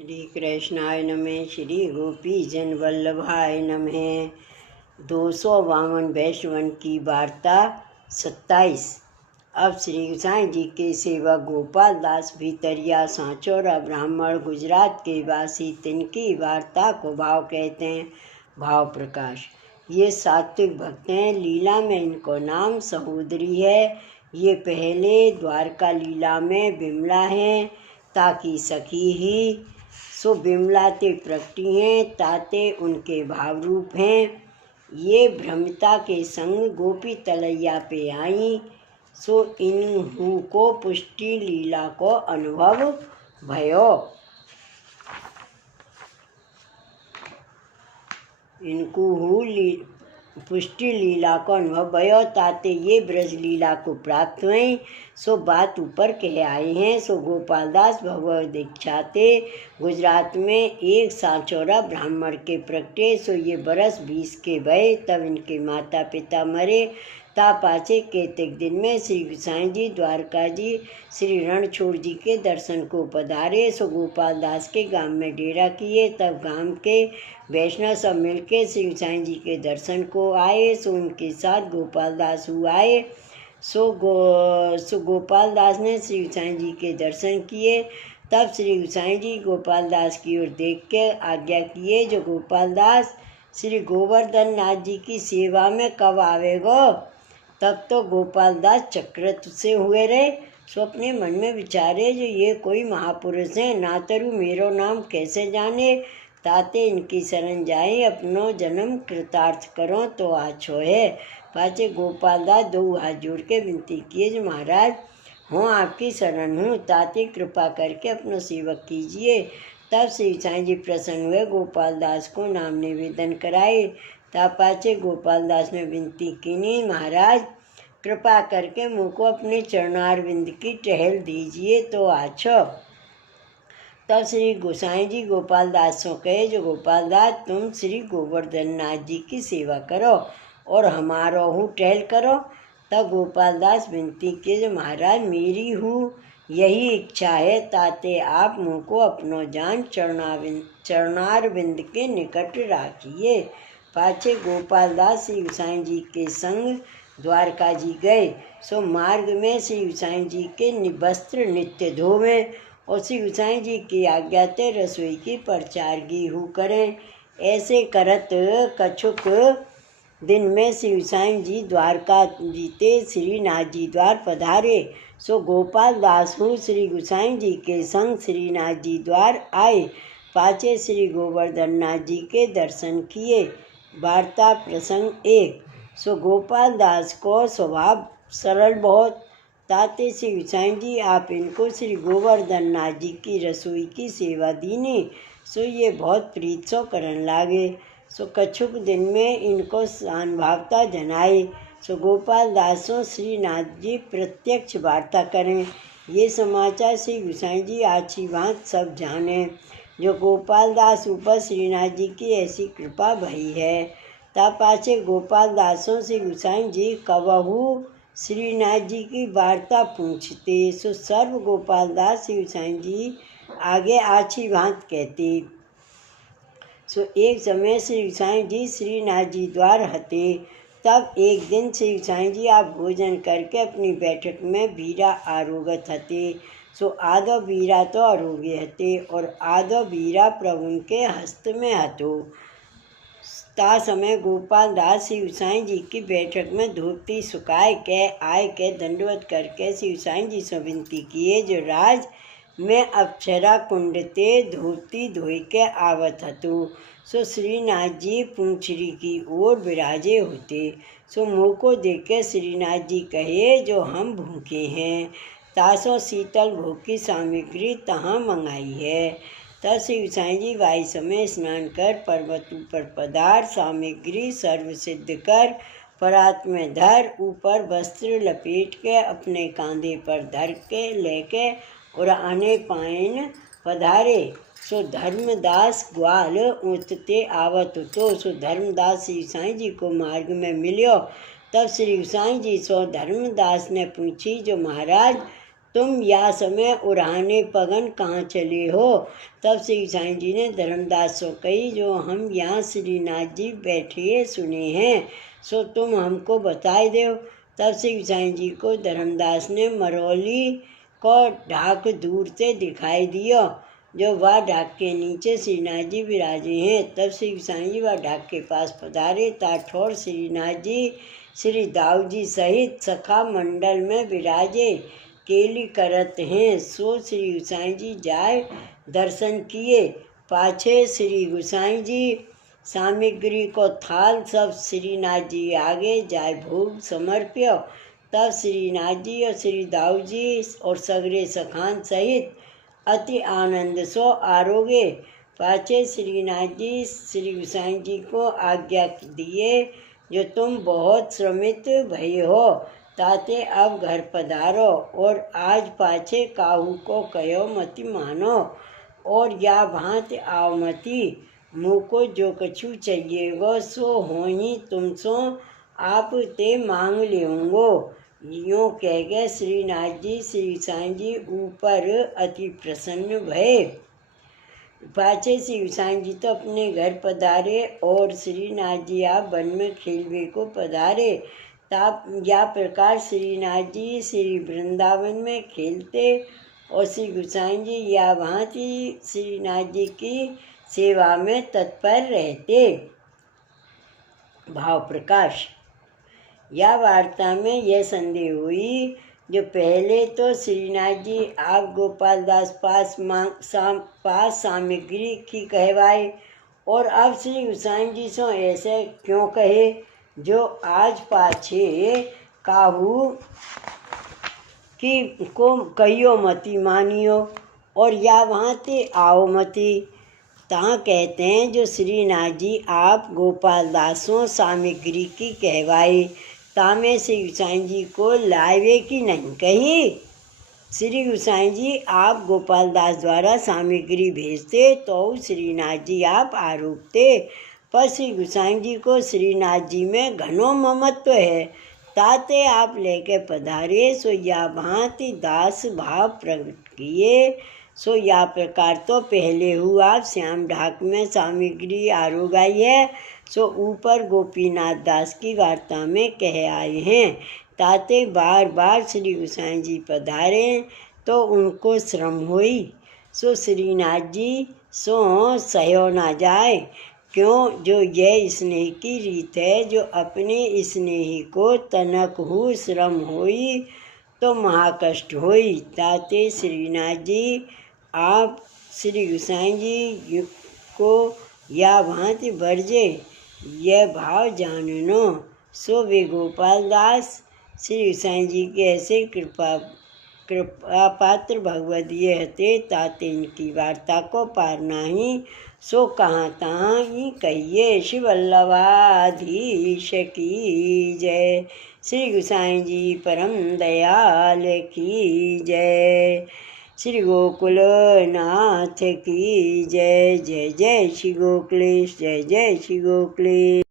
श्री कृष्णाय नमः। श्री गोपी जन वल्लभाय नमः। 252 वैष्णवन की वार्ता 27। अब श्री गोसाई जी के सेवक गोपाल दास भीतरिया सांचौरा ब्राह्मण गुजरात के वासी तिनकी वार्ता को भाव कहते हैं। भाव प्रकाश। ये सात्विक भक्त हैं। लीला में इनको नाम सहोदरी है। ये पहले द्वारका लीला में बिमला हैं ताकि सखी ही सो बिमलाते प्रकटी हैं ताते उनके भाव रूप हैं। ये भ्रमिता के संग गोपी तलैया पे आई सो इन्हू को पुष्टि लीला को अनुभव भयो। पुष्टि लीला को अनुभव भयो ताते ये ब्रज लीला को प्राप्त हुई। सो बात ऊपर कह आए हैं। सो गोपाल दास भगवत दीक्षाते गुजरात में एक सांचौरा ब्राह्मण के प्रगटे। सो ये बरस 20 के भये तब इनके माता पिता मरे। ता पाचे केतेक दिन में श्री गोसाई जी द्वारका जी श्री रणछोड़ जी के दर्शन को पधारे। सो गोपाल दास के गांव में डेरा किए। तब गांव के वैष्णव सब मिलके श्री गोसाई जी के दर्शन को आए। सो उनके साथ गोपाल दास आए। सो गोपाल दास ने श्री गोसाई जी के दर्शन किए। तब श्री गोसाई जी गोपाल दास की ओर देख के आज्ञा किए, जो गोपाल दास श्री गोवर्धन नाथ जी की सेवा में कब आवेगो। तब तो गोपाल दास चक्रत से हुए रहे। सो अपने मन में विचारे, जो ये कोई महापुरुष हैं, ना तरु मेरो नाम कैसे जाने। ताते इनकी शरण जाए, अपनो जन्म कृतार्थ करो तो आछो है। पाचे गोपाल दास दो हाथ जोड़ के विनती किए, जो महाराज हूँ आपकी शरण हूँ, ताते कृपा करके अपनो सेवक कीजिए। तब श्री गोसाई जी प्रसन्न हुए, गोपाल दास को नाम निवेदन कराए। तब पाचे गोपाल दास ने विनती की, महाराज कृपा करके मुझको अपने चरणारविंद की टहल दीजिए तो आछो। तब श्री गोसाई जी गोपाल दास को कहे, जो गोपाल दास तुम श्री गोवर्धन नाथ जी की सेवा करो और हमारो हूँ टहल करो। तब गोपाल दास विनती किए, जो महाराज मेरी हूँ यही इच्छा है, ताते आप मुँह को अपनो जान चरणारविंद के निकट राखिए। पाछे गोपाल दास श्री गोसाई जी के संग द्वारका जी गए। सो मार्ग में श्री गोसाई जी के वस्त्र नित्य धोवें और श्री गोसाई जी की आज्ञा ते रसोई की परचारगी हु करें। ऐसे करत कछुक दिन में श्री गोसाई जी द्वारका जीते श्रीनाथ जी द्वार पधारे। सो गोपाल दास हूँ श्री गोसाई जी के संग श्रीनाथ जी द्वार आए। पाचे श्री गोवर्धन नाथ जी के दर्शन किए। वार्ता प्रसंग 1। सो गोपाल दास को स्वभाव सरल बहुत। ताते श्री गोसाई जी आप इनको श्री गोवर्धन नाथ जी की रसोई की सेवा दीने। सो ये बहुत प्रीत सो करन लागे। सो कछुक दिन में इनको अनुभावता जनाए। सो गोपाल दासों श्रीनाथ जी प्रत्यक्ष वार्ता करें। ये समाचार श्री गोसाई जी आछी बात सब जाने, जो गोपाल दास ऊपर श्रीनाथ जी की ऐसी कृपा भई है। ता पाछे गोपाल दासों से गोसाई जी कबहू श्रीनाथ जी की वार्ता पूछते। सो सर्व गोपाल दास श्री गोसाई जी आगे आछी भांत कहते। सो एक समय श्री गोसाई जी श्रीनाथ जी द्वार हते। तब एक दिन श्री गोसाई जी आप भोजन करके अपनी बैठक में बीरा आरोगत हते। सो आधो बीरा तो आरोग्य हते और आधो बीरा प्रभु के हस्त में हतो। ता समय गोपाल दास श्री गोसाई जी की बैठक में धोती सुखाए के आय के दंडवत करके श्री गोसाई जी से विनती किए, जो राज मैं अप्सरा कुंड ते धोती धोई के आवत हतु। सो श्रीनाथ जी पूंछरी की ओर विराजे होते। सो मुँह को देख के श्रीनाथ जी कहे, जो हम भूखे हैं, तासो शीतल भोग की सामग्री तहाँ मंगाई है। तब श्री गोसाई जी वायु समय स्नान कर पर्वत ऊपर पधार, सामग्री सर्व सिद्ध कर परात में धर, ऊपर वस्त्र लपेट के अपने कांधे पर धर के लेके और आने पायन पधारे। सो धर्मदास ग्वाल उठते आवत तो। सो धर्मदास श्री गोसाई जी को मार्ग में मिलियो। तब श्री गोसाई जी सो धर्मदास ने पूछी, जो महाराज तुम या समय उड़ाने पगन कहाँ चले हो। तब श्री गोसाई जी ने धर्मदास से कही, जो हम यहाँ श्रीनाथ जी बैठे सुने हैं, सो तुम हमको बताए दो। तब श्री गोसाई जी को धर्मदास ने मरौली को ढाक दूर से दिखाई दिया, जो वह ढाक के नीचे श्रीनाथ जी विराजे हैं। तब श्री गोसाई जी वह ढाक के पास पधारे। ताठौर श्रीनाथ जी श्री दाऊ जी सहित सखा मंडल में विराजे केली करत हैं। सो श्री गोसाई जी जाए दर्शन किए। पाछे श्री गोसाई जी सामग्री को थाल सब श्रीनाथ जी आगे जाय भोग समर्प्य। तब श्रीनाथ जी और श्री दाऊ जी और सगरे सखान सहित अति आनंद सो आरोगे। पाछे श्रीनाथ जी श्री गोसाई जी को आज्ञा दिए, जो तुम बहुत श्रमित भय हो, ताते अब घर पधारो और आज पाछे काहू को कहो मति मानो, और या भांति आओ मती। मुँह को जो कछु चाहिए वो सो हो ही तुम सो आप ते मांग लेंगो। यूँ कह गए श्रीनाथ जी श्री गोसाई जी ऊपर अति प्रसन्न भये। पाछे श्री गोसाई जी तो अपने घर पधारे और श्रीनाथ जी आप वन में खेलवे को पधारे। ताप या प्रकार श्रीनाथ जी श्री वृंदावन में खेलते और श्री गोसाई जी या भांति श्रीनाथ जी की सेवा में तत्पर रहते। भाव प्रकाश। या वार्ता में यह संदेह हुई, जो पहले तो श्रीनाथ जी आप गोपाल दास पास सामग्री की कहवाए, और अब श्री गोसाई जी से ऐसे क्यों कहे, जो आज पाछे काहू की को कहियो मती मानियो, और या वहाँ ते आओ मती। तहाँ कहते हैं, जो श्रीनाथ जी आप गोपाल दासों सामग्री की कहवाई, तामे श्री गोसाई जी को लावे की नहीं कही। श्री गोसाई जी आप गोपाल दास द्वारा सामग्री भेजते तो श्रीनाथ जी आप आरोपते, पर श्री गोसाई जी को श्रीनाथ जी में घनो ममत्व है, ताते आप लेके पधारे। सो या भांति दास भाव प्रकट किए। सो या प्रकार तो पहले हुआ आप श्याम ढाक में सामग्री आरोगाई है, सो ऊपर गोपीनाथ दास की वार्ता में कह आए हैं। ताते बार बार श्री गोसाई जी पधारे तो उनको श्रम हुई, सो श्रीनाथ जी सो सहो ना जाए। क्यों, जो यह स्नेह की रीत है, जो अपने स्नेही को तनक हो श्रम होई तो महाकष्ट होई। ताते श्रीनाथ जी आप श्री गोसाई जी को या भांति वर्जे यह भाव जाननो। सो वे गोपाल दास श्री गोसाई जी के ऐसे कृपा पात्र भगवदीय हते, ताते इनकी वार्ता को पार नाही। सो कहाँ तहाँ ही कहिए। श्री वल्लभाधीश की जय। श्री गोसाई जी परम दयाल की जय। श्री गोकुलनाथ की जय। जय जय श्री गोकुलेश, जय जय श्री गोकुलेश।